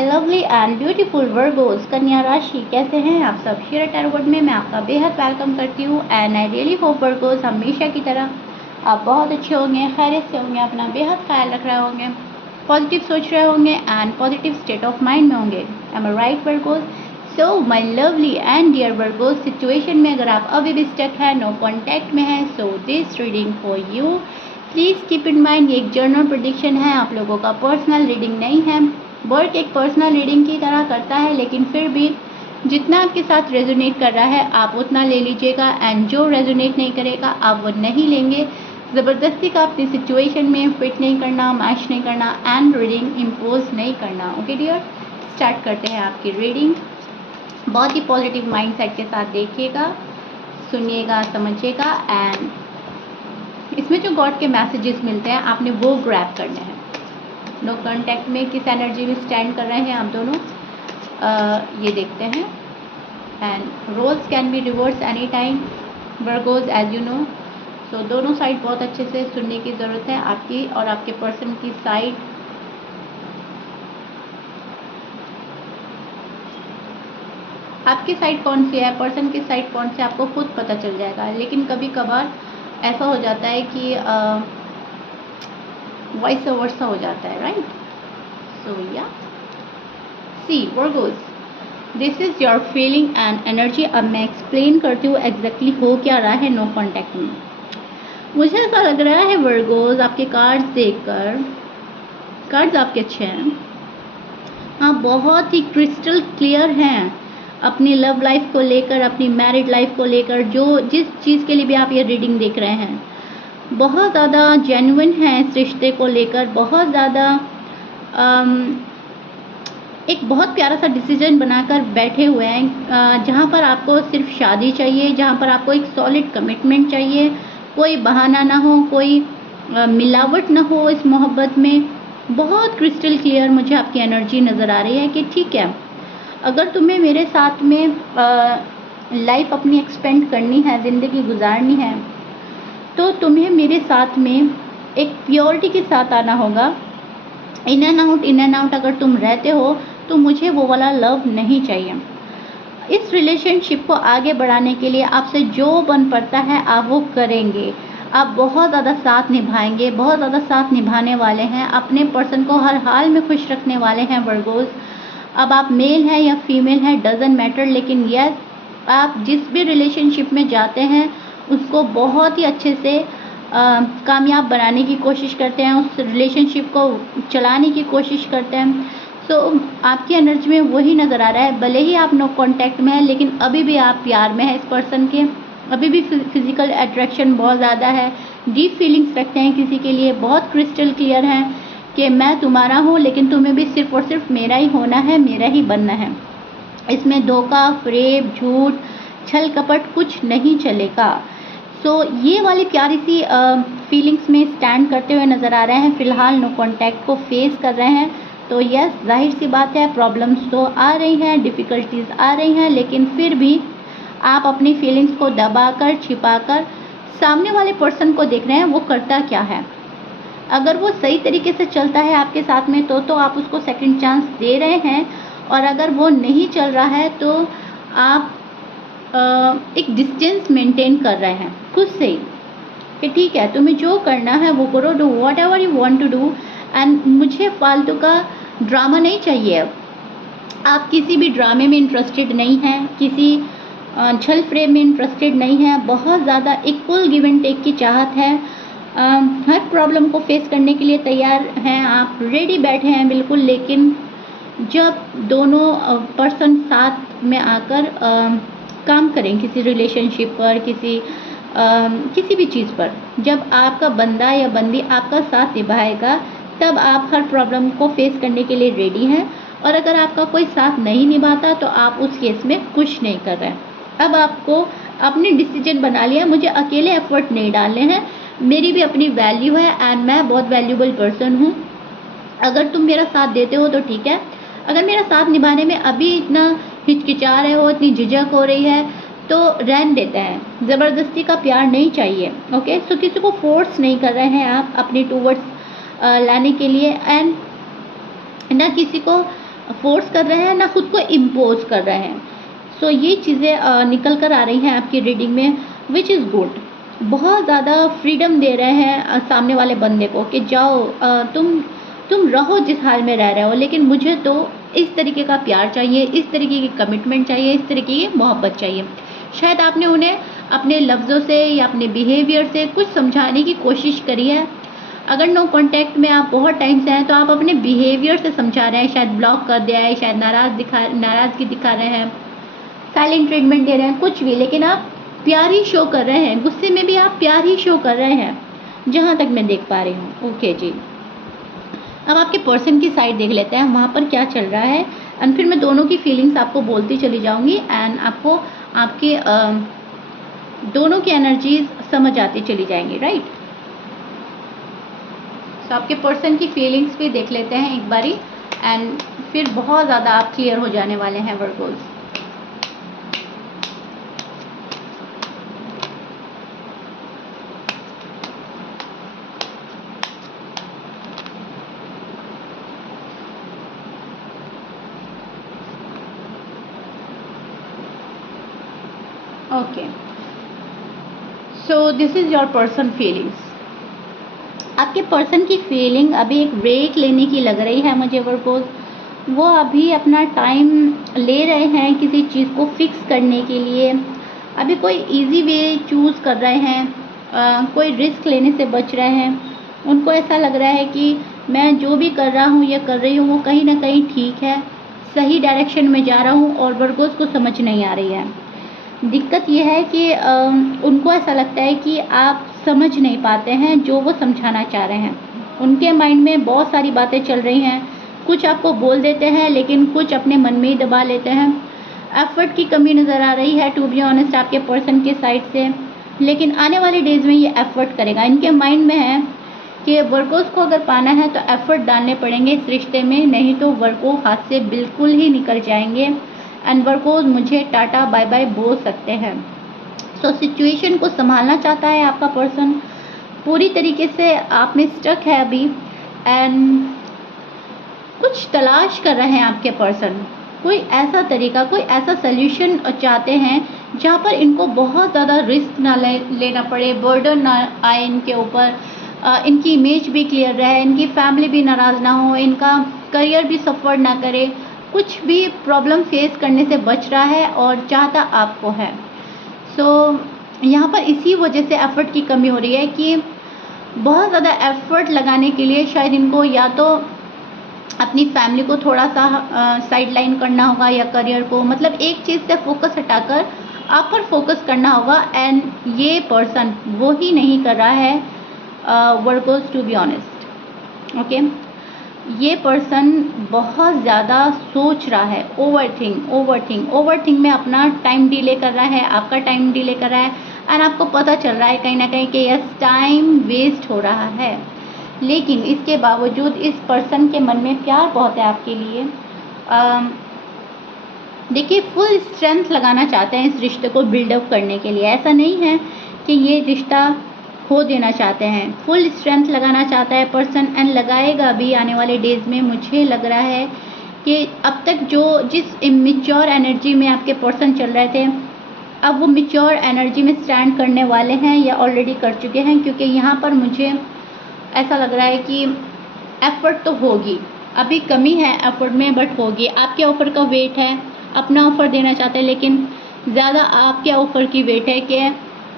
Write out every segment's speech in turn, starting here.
My lovely and beautiful Virgo's, कन्या राशि, कैसे हैं आप सब। शेयर टैरोट में मैं आपका बेहद वेलकम करती हूँ and I really hope Virgo's हमेशा की तरह आप बहुत अच्छे होंगे, खैरियत से होंगे, अपना बेहद ख्याल रख रहे होंगे, पॉजिटिव सोच रहे होंगे and positive state of mind में होंगे। Am I right Virgos? So my lovely and dear Virgos, situation में अगर आप अभी भी स्टक है, नो कॉन्टैक्ट में है, so this reading for you. Please keep in mind ये एक जनरल प्रेडिक्शन है, आप लोगों का पर्सनल रीडिंग नहीं है। वर्क एक पर्सनल रीडिंग की तरह करता है, लेकिन फिर भी जितना आपके साथ रेजोनेट कर रहा है आप उतना ले लीजिएगा एंड जो रेजोनेट नहीं करेगा आप वो नहीं लेंगे। ज़बरदस्ती का अपनी सिचुएशन में फिट नहीं करना, मैच नहीं करना एंड रीडिंग इम्पोज नहीं करना। ओके डियर, स्टार्ट करते हैं आपकी रीडिंग। बहुत ही पॉजिटिव माइंडसेट के साथ देखिएगा, सुनिएगा, समझिएगा एंड इसमें जो गॉड के मैसेजेस मिलते हैं आपने वो ग्रैब करने हैं। नो कॉन्टैक्ट में किस एनर्जी में स्टैंड कर रहे हैं आप दोनों, ये देखते हैं। And roles can be reverse any time Virgos, as you know. So दोनों साइड बहुत अच्छे से सुनने की ज़रूरत है, आपकी और आपके पर्सन की साइड। आपकी साइड कौन सी है, पर्सन की साइड कौन सी, आपको खुद पता चल जाएगा। लेकिन कभी कभार ऐसा हो जाता है कि वॉइस वर्सा हो जाता है, राइट। सो या see Virgos, this is your feeling and energy. अब मैं एक्सप्लेन करती हूँ एग्जैक्टली हो क्या रहा है नो कॉन्टैक्ट में। मुझे ऐसा लग रहा है वर्गोज, आपके कार्ड्स देखकर, कार्ड्स आपके अच्छे हैं, आप बहुत ही क्रिस्टल क्लियर हैं अपनी लव लाइफ को लेकर, अपनी मैरिड लाइफ को लेकर, जो जिस चीज़ के लिए भी आप ये रीडिंग देख रहे हैं बहुत ज़्यादा जेन्युइन है इस रिश्ते को लेकर। बहुत ज़्यादा एक बहुत प्यारा सा डिसीजन बनाकर बैठे हुए हैं, जहाँ पर आपको सिर्फ शादी चाहिए, जहाँ पर आपको एक सॉलिड कमिटमेंट चाहिए, कोई बहाना ना हो, कोई मिलावट ना हो इस मोहब्बत में। बहुत क्रिस्टल क्लियर मुझे आपकी एनर्जी नज़र आ रही है कि ठीक है, अगर तुम्हें मेरे साथ में लाइफ अपनी एक्सपेंड करनी है, ज़िंदगी गुजारनी है, तो तुम्हें मेरे साथ में एक प्योरिटी के साथ आना होगा। इन एंड आउट अगर तुम रहते हो तो मुझे वो वाला लव नहीं चाहिए। इस रिलेशनशिप को आगे बढ़ाने के लिए आपसे जो बन पड़ता है आप वो करेंगे। आप बहुत ज़्यादा साथ निभाएंगे, बहुत ज़्यादा साथ निभाने वाले हैं, अपने पर्सन को हर हाल में खुश रखने वाले हैं वर्गोज। अब आप मेल हैं या फीमेल हैं डजेंट मैटर, लेकिन यस, आप जिस भी रिलेशनशिप में जाते हैं उसको बहुत ही अच्छे से कामयाब बनाने की कोशिश करते हैं, उस रिलेशनशिप को चलाने की कोशिश करते हैं। सो आपकी एनर्जी में वही नज़र आ रहा है। भले ही आप नो कांटेक्ट में है, लेकिन अभी भी आप प्यार में है इस पर्सन के, अभी भी फिजिकल अट्रैक्शन बहुत ज़्यादा है, डीप फीलिंग्स रखते हैं किसी के लिए, बहुत क्रिस्टल क्लियर है कि मैं तुम्हारा हूँ, लेकिन तुम्हें भी सिर्फ और सिर्फ मेरा ही होना है, मेरा ही बनना है। इसमें धोखा, फ्रेब, झूठ, छल कपट कुछ नहीं चलेगा। सो ये वाली प्यारी सी फीलिंग्स में स्टैंड करते हुए नज़र आ रहे हैं। फ़िलहाल नो कॉन्टैक्ट को फेस कर रहे हैं, तो यस, जाहिर सी बात है प्रॉब्लम्स तो आ रही हैं, डिफ़िकल्टीज आ रही हैं, लेकिन फिर भी आप अपनी फीलिंग्स को दबाकर, छिपाकर सामने वाले पर्सन को देख रहे हैं वो करता क्या है। अगर वो सही तरीके से चलता है आपके साथ में तो आप उसको सेकंड चांस दे रहे हैं, और अगर वो नहीं चल रहा है तो आप एक डिस्टेंस मेंटेन कर रहे हैं खुद से ही कि ठीक है, तुम्हें जो करना है वो करो, do whatever you want to do, and मुझे फालतू का ड्रामा नहीं चाहिए। अब आप किसी भी ड्रामे में इंटरेस्टेड नहीं हैं, किसी छल फ्रेम में इंटरेस्टेड नहीं है। बहुत ज़्यादा एक फुल गिव एंड टेक की चाहत है, हर प्रॉब्लम को फेस करने के लिए तैयार हैं आप, रेडी बैठे हैं बिल्कुल। लेकिन जब दोनों पर्सन साथ में आकर काम करें किसी रिलेशनशिप पर, किसी भी चीज़ पर, जब आपका बंदा या बंदी आपका साथ निभाएगा तब आप हर प्रॉब्लम को फेस करने के लिए रेडी हैं। और अगर आपका कोई साथ नहीं निभाता तो आप उस केस में कुछ नहीं कर रहे हैं। अब आपको अपने डिसीजन बना लिया, मुझे अकेले एफर्ट नहीं डालने हैं, मेरी भी अपनी वैल्यू है एंड मैं बहुत वैल्यूबल पर्सन हूँ। अगर तुम मेरा साथ देते हो तो ठीक है, अगर मेरा साथ निभाने में अभी इतना हिचकिचा रहे हो, इतनी झिझक हो रही है, तो रहन देते हैं। ज़बरदस्ती का प्यार नहीं चाहिए। ओके, सो किसी को फोर्स नहीं कर रहे हैं आप अपने टूवर्ड्स लाने के लिए, एंड ना किसी को फोर्स कर रहे हैं ना खुद को इम्पोज कर रहे हैं। सो ये चीज़ें निकल कर आ रही हैं आपकी रीडिंग में, विच इज़ गुड। बहुत ज़्यादा फ्रीडम दे रहे हैं सामने वाले बंदे को कि जाओ, तुम रहो जिस हाल में रह रहे हो, लेकिन मुझे तो इस तरीके का प्यार चाहिए, इस तरीके की कमिटमेंट चाहिए, इस तरीके की मोहब्बत चाहिए। शायद आपने उन्हें अपने लफ्ज़ों से या अपने बिहेवियर से कुछ समझाने की कोशिश करी है। अगर नो कांटेक्ट में आप बहुत टाइम से हैं तो आप अपने बिहेवियर से समझा रहे हैं, शायद ब्लॉक कर दिया है, शायद नाराज़गी दिखा रहे हैं, साइलेंट ट्रीटमेंट दे रहे हैं, कुछ भी, लेकिन आप प्यार ही शो कर रहे हैं। गुस्से में भी आप प्यार ही शो कर रहे हैं, जहाँ तक मैं देख पा रही हूँ। ओके जी, अब आपके पर्सन की साइड देख लेते हैं वहाँ पर क्या चल रहा है, एंड फिर मैं दोनों की फीलिंग्स आपको बोलती चली जाऊँगी एंड आपको आपके दोनों की एनर्जीज समझ आती चली जाएंगी, राइट। तो आपके पर्सन की फीलिंग्स भी देख लेते हैं एक बारी, एंड फिर बहुत ज़्यादा आप क्लियर हो जाने वाले हैं Virgo's. Okay, so this is your person feelings. आपके पर्सन की फीलिंग अभी एक ब्रेक लेने की लग रही है मुझे वर्गोस। वो अभी अपना टाइम ले रहे हैं किसी चीज़ को फिक्स करने के लिए। अभी कोई इजी वे चूज़ कर रहे हैं, कोई रिस्क लेने से बच रहे हैं। उनको ऐसा लग रहा है कि मैं जो भी कर रहा हूँ या कर रही हूँ वो कहीं ना कहीं ठीक है, सही डायरेक्शन में जा रहा हूँ, और वर्गोस को समझ नहीं आ रही है। दिक्कत यह है कि उनको ऐसा लगता है कि आप समझ नहीं पाते हैं जो वो समझाना चाह रहे हैं। उनके माइंड में बहुत सारी बातें चल रही हैं, कुछ आपको बोल देते हैं लेकिन कुछ अपने मन में ही दबा लेते हैं। एफर्ट की कमी नज़र आ रही है टू बी ऑनेस्ट आपके पर्सन के साइड से, लेकिन आने वाले डेज में ये एफर्ट करेगा। इनके माइंड में है कि वर्गोस को अगर पाना है तो एफर्ट डालने पड़ेंगे इस रिश्ते में, नहीं तो वर्गो हाथ से बिल्कुल ही निकल जाएंगे एंड वर्गोस मुझे टाटा बाय बाय बोल सकते हैं। सो सिचुएशन को संभालना चाहता है आपका पर्सन, पूरी तरीके से आप में स्टक है अभी, एंड कुछ तलाश कर रहे हैं आपके पर्सन। कोई ऐसा तरीका, कोई ऐसा सल्यूशन चाहते हैं जहाँ पर इनको बहुत ज़्यादा रिस्क ना लेना पड़े, बर्डन ना आए इनके ऊपर, इनकी इमेज भी क्लियर रहे, इनकी फैमिली भी नाराज़ ना हो, इनका करियर भी सफ़र ना करे, कुछ भी प्रॉब्लम फेस करने से बच रहा है और चाहता आपको है। सो यहाँ पर इसी वजह से एफ़र्ट की कमी हो रही है कि बहुत ज़्यादा एफ़र्ट लगाने के लिए शायद इनको या तो अपनी फैमिली को थोड़ा सा साइड लाइन करना होगा या करियर को, मतलब एक चीज़ से फोकस हटाकर आप पर फोकस करना होगा, एंड ये पर्सन वो ही नहीं कर रहा है Virgos to be honest. Okay, ये पर्सन बहुत ज़्यादा सोच रहा है, ओवरथिंक में अपना टाइम डिले कर रहा है, आपका टाइम डिले कर रहा है, एंड आपको पता चल रहा है कहीं ना कहीं कि यस टाइम वेस्ट हो रहा है। लेकिन इसके बावजूद इस पर्सन के मन में प्यार बहुत है आपके लिए। देखिए, फुल स्ट्रेंथ लगाना चाहते हैं इस रिश्ते को बिल्डअप करने के लिए। ऐसा नहीं है कि ये रिश्ता खो देना चाहते हैं, फुल स्ट्रेंथ लगाना चाहता है पर्सन, एंड लगाएगा भी आने वाले डेज में। मुझे लग रहा है कि अब तक जिस इमेच्योर एनर्जी में आपके पर्सन चल रहे थे, अब वो मैच्योर एनर्जी में स्टैंड करने वाले हैं या ऑलरेडी कर चुके हैं, क्योंकि यहाँ पर मुझे ऐसा लग रहा है कि एफ़र्ट तो होगी, अभी कमी है एफ़र्ट में, बट होगी। आपके ऑफ़र का वेट है, अपना ऑफ़र देना चाहते हैं, लेकिन ज़्यादा आपके ऑफ़र की वेट है कि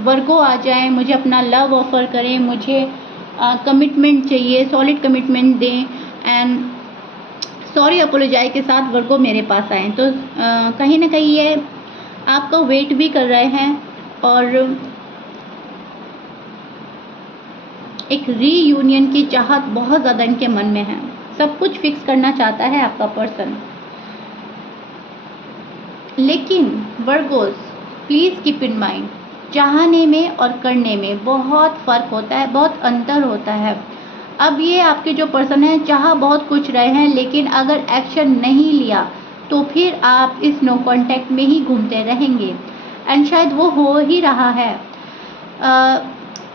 वर्गो आ जाए, मुझे अपना लव ऑफ़र करें, मुझे कमिटमेंट चाहिए, सॉलिड कमिटमेंट दें, एंड सॉरी अपोलोजाइज के साथ वर्गो मेरे पास आए। तो कहीं ना कहीं ये आपका वेट भी कर रहे हैं, और एक रीयूनियन की चाहत बहुत ज़्यादा इनके मन में है। सब कुछ फिक्स करना चाहता है आपका पर्सन, लेकिन Virgo's please keep in mind, चाहने में और करने में बहुत फ़र्क होता है, बहुत अंतर होता है। अब ये आपके जो पर्सन है चाह बहुत कुछ रहे हैं, लेकिन अगर एक्शन नहीं लिया तो फिर आप इस नो कांटेक्ट में ही घूमते रहेंगे, एंड शायद वो हो ही रहा है।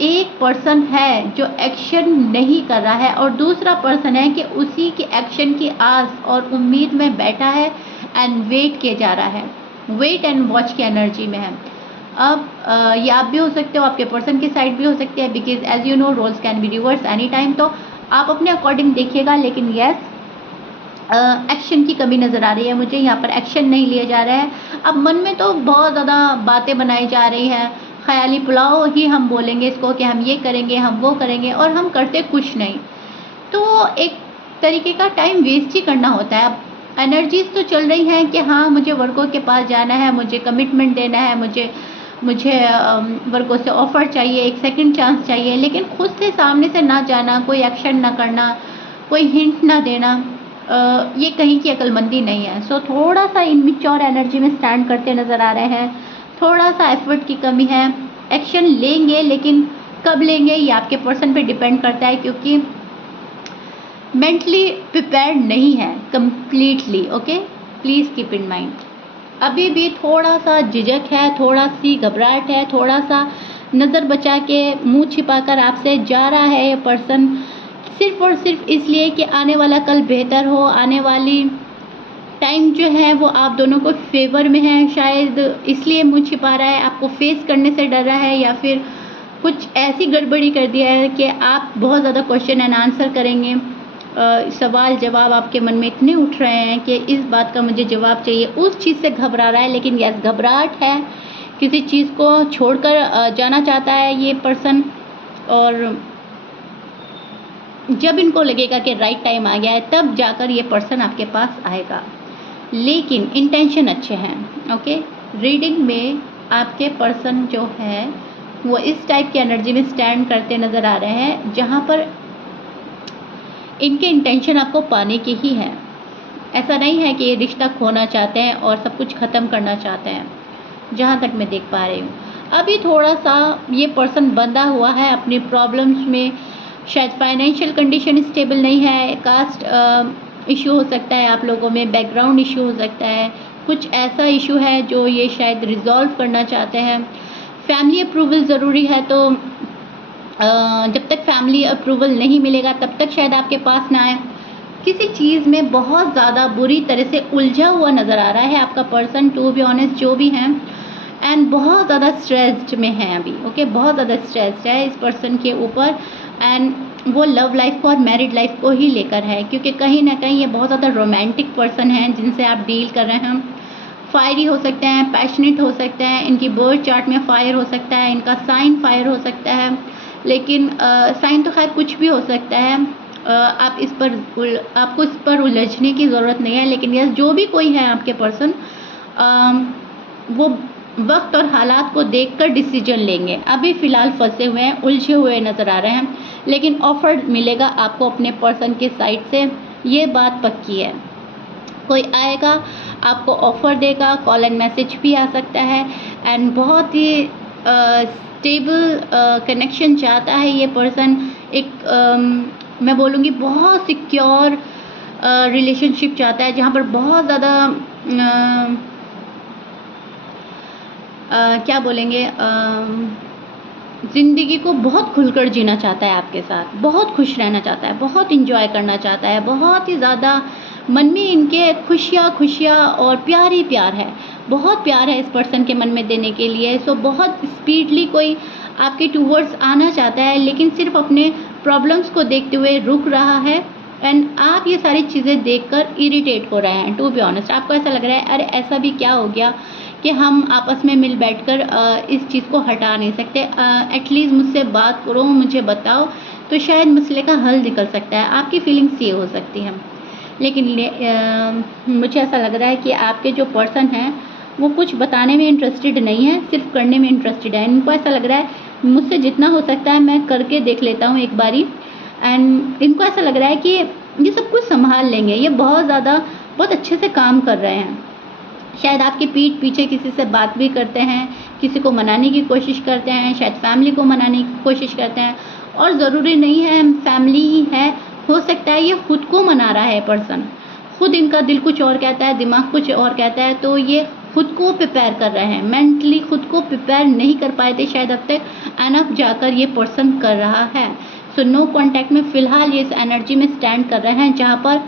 एक पर्सन है जो एक्शन नहीं कर रहा है और दूसरा पर्सन है कि उसी के एक्शन की आस और उम्मीद में बैठा है एंड वेट किया जा रहा है, वेट एंड वॉच की एनर्जी में है। अब ये आप भी हो सकते हो, आपके पर्सन की साइड भी हो सकती है, because as you know roles can be reverse any time. तो आप अपने अकॉर्डिंग देखिएगा, लेकिन यस एक्शन की कमी नज़र आ रही है मुझे, यहाँ पर एक्शन नहीं लिया जा रहा है। अब मन में तो बहुत ज़्यादा बातें बनाई जा रही है, ख्याली पुलाव ही हम बोलेंगे इसको कि हम ये करेंगे, हम वो करेंगे, और हम करते कुछ नहीं। तो एक तरीके का टाइम वेस्ट ही करना होता है। अब एनर्जीज तो चल रही हैं कि हाँ मुझे वर्कों के पास जाना है, मुझे कमिटमेंट देना है, मुझे वर्कों से ऑफ़र चाहिए, एक सेकंड चांस चाहिए, लेकिन खुद से सामने से ना जाना, कोई एक्शन ना करना, कोई हिंट ना देना, ये कहीं की अक्लमंदी नहीं है। सो थोड़ा सा इनमिच्योर एनर्जी में स्टैंड करते नज़र आ रहे हैं, थोड़ा सा एफर्ट की कमी है। एक्शन लेंगे, लेकिन कब लेंगे ये आपके पर्सन पे डिपेंड करता है, क्योंकि मेंटली प्रिपेयर्ड नहीं है completely. Okay, please keep in mind. अभी भी थोड़ा सा झिझक है, थोड़ा सी घबराहट है, थोड़ा सा नज़र बचा के मुंह छिपाकर आपसे जा रहा है ये पर्सन, सिर्फ और सिर्फ इसलिए कि आने वाला कल बेहतर हो, आने वाली टाइम जो है वो आप दोनों को फेवर में है। शायद इसलिए मुंह छिपा रहा है, आपको फेस करने से डर रहा है, या फिर कुछ ऐसी गड़बड़ी कर दिया है कि आप बहुत ज़्यादा क्वेश्चन एंड आंसर करेंगे। सवाल जवाब आपके मन में इतने उठ रहे हैं कि इस बात का मुझे जवाब चाहिए, उस चीज़ से घबरा रहा है। लेकिन यस, घबराहट है, किसी चीज़ को छोड़कर जाना चाहता है ये पर्सन, और जब इनको लगेगा कि राइट टाइम आ गया है तब जाकर ये पर्सन आपके पास आएगा। लेकिन इंटेंशन अच्छे हैं। ओके, रीडिंग में आपके पर्सन जो है वो इस टाइप की एनर्जी में स्टैंड करते नज़र आ रहे हैं, जहाँ पर इनके इंटेंशन आपको पाने की ही है। ऐसा नहीं है कि ये रिश्ता खोना चाहते हैं और सब कुछ ख़त्म करना चाहते हैं, जहाँ तक मैं देख पा रही हूँ। अभी थोड़ा सा ये पर्सन बंधा हुआ है अपनी प्रॉब्लम्स में, शायद फाइनेंशियल कंडीशन स्टेबल नहीं है, कास्ट इशू हो सकता है आप लोगों में, बैकग्राउंड इशू हो सकता है, कुछ ऐसा इशू है जो ये शायद रिजॉल्व करना चाहते हैं। फैमिली अप्रूवल ज़रूरी है, तो जब तक फैमिली अप्रूवल नहीं मिलेगा तब तक शायद आपके पास ना आए। किसी चीज़ में बहुत ज़्यादा बुरी तरह से उलझा हुआ नज़र आ रहा है आपका पर्सन, टू बी ऑनेस्ट जो भी हैं, एंड बहुत ज़्यादा स्ट्रेस्ड में है अभी। ओके, बहुत ज़्यादा स्ट्रेस्ड है इस पर्सन के ऊपर, एंड वो लव लाइफ को और मैरिड लाइफ को ही लेकर है, क्योंकि कहीं ना कहीं ये बहुत ज़्यादा रोमांटिक पर्सन हैं जिनसे आप डील कर रहे हैं। फायरी हो सकते हैं, पैशनेट हो सकते हैं, इनकी बर्थ चार्ट में फायर हो सकता है, इनका साइन फायर हो सकता है, लेकिन साइन तो खैर कुछ भी हो सकता है। आपको इस पर उलझने की ज़रूरत नहीं है। लेकिन यस, जो भी कोई है आपके पर्सन, वो वक्त और हालात को देखकर डिसीजन लेंगे। अभी फ़िलहाल फंसे हुए हैं, उलझे हुए नज़र आ रहे हैं, लेकिन ऑफ़र मिलेगा आपको अपने पर्सन के साइड से, ये बात पक्की है। कोई आएगा, आपको ऑफ़र देगा, कॉल एंड मैसेज भी आ सकता है, एंड बहुत ही स्टेबल कनेक्शन चाहता है ये पर्सन। एक मैं बोलूँगी बहुत सिक्योर रिलेशनशिप चाहता है, जहाँ पर बहुत ज़्यादा क्या बोलेंगे, ज़िंदगी को बहुत खुलकर जीना चाहता है आपके साथ, बहुत खुश रहना चाहता है, बहुत इंजॉय करना चाहता है, बहुत ही ज़्यादा मन में इनके खुशियाँ और प्यार ही प्यार है, बहुत प्यार है इस पर्सन के मन में देने के लिए। सो बहुत स्पीडली कोई आपके टूवर्ड्स आना चाहता है, लेकिन सिर्फ अपने प्रॉब्लम्स को देखते हुए रुक रहा है, एंड आप ये सारी चीज़ें देखकर इरिटेट हो रहे हैं। टू बी ऑनेस्ट, आपको ऐसा लग रहा है अरे ऐसा भी क्या हो गया कि हम आपस में मिल बैठकर इस चीज़ को हटा नहीं सकते, एटलीस्ट मुझसे बात करो, मुझे बताओ, तो शायद मसले का हल निकल सकता है। आपकी फीलिंग्स ये हो सकती हैं। लेकिन मुझे ऐसा लग रहा है कि आपके जो पर्सन हैं वो कुछ बताने में इंटरेस्टेड नहीं है, सिर्फ करने में इंटरेस्टेड है। इनको ऐसा लग रहा है मुझसे जितना हो सकता है मैं करके देख लेता हूँ एक बारी, एंड इनको ऐसा लग रहा है कि ये सब कुछ संभाल लेंगे, ये बहुत अच्छे से काम कर रहे हैं। शायद आपकी पीठ पीछे किसी से बात भी करते हैं, किसी को मनाने की कोशिश करते हैं, शायद फैमिली को मनाने की कोशिश करते हैं, और ज़रूरी नहीं है फैमिली ही है, हो सकता है ये खुद को मना रहा है पर्सन, खुद इनका दिल कुछ और कहता है, दिमाग कुछ और कहता है, तो ये खुद को प्रिपेयर कर रहे हैं, मेंटली खुद को प्रिपेयर नहीं कर पाए थे शायद अब तक, एंड अब जाकर ये पर्सन कर रहा है। सो नो कॉन्टैक्ट में फ़िलहाल ये इस एनर्जी में स्टैंड कर रहे हैं, जहाँ पर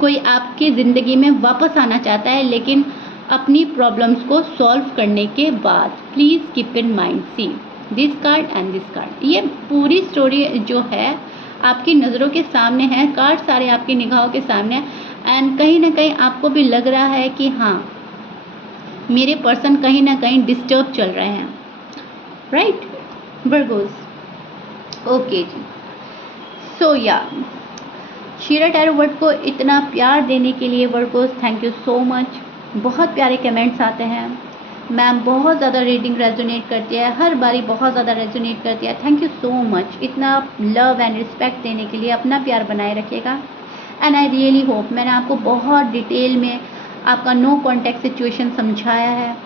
कोई आपकी ज़िंदगी में वापस आना चाहता है, लेकिन अपनी प्रॉब्लम्स को सॉल्व करने के बाद। Please keep in mind, see this card and this card. ये पूरी स्टोरी जो है आपकी नज़रों के सामने है, कार्ड सारे आपकी निगाहों के सामने है, एंड कहीं ना कहीं आपको भी लग रहा है कि हाँ, मेरे पर्सन कहीं ना कहीं डिस्टर्ब चल रहे हैं, राइट वर्गोस। ओके जी, सो या शीरा टैरो वर्ड को इतना प्यार देने के लिए Virgo's thank you so much. बहुत प्यारे कमेंट्स आते हैं, मैम बहुत ज़्यादा रीडिंग रेजोनेट करती है, हर बारी बहुत ज़्यादा रेजोनेट करती है। थैंक यू सो मच इतना लव एंड रिस्पेक्ट देने के लिए। अपना प्यार बनाए रखिएगा, एंड आई रियली होप मैंने आपको बहुत डिटेल में आपका नो कॉन्टैक्ट सिचुएशन समझाया है,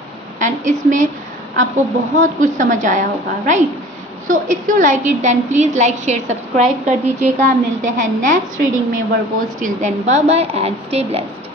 एंड इसमें आपको बहुत कुछ समझ आया होगा, right. So if you like it then please like share subscribe कर दीजिएगा। मिलते हैं नेक्स्ट रीडिंग में वर्गोस। Till then bye bye and stay blessed.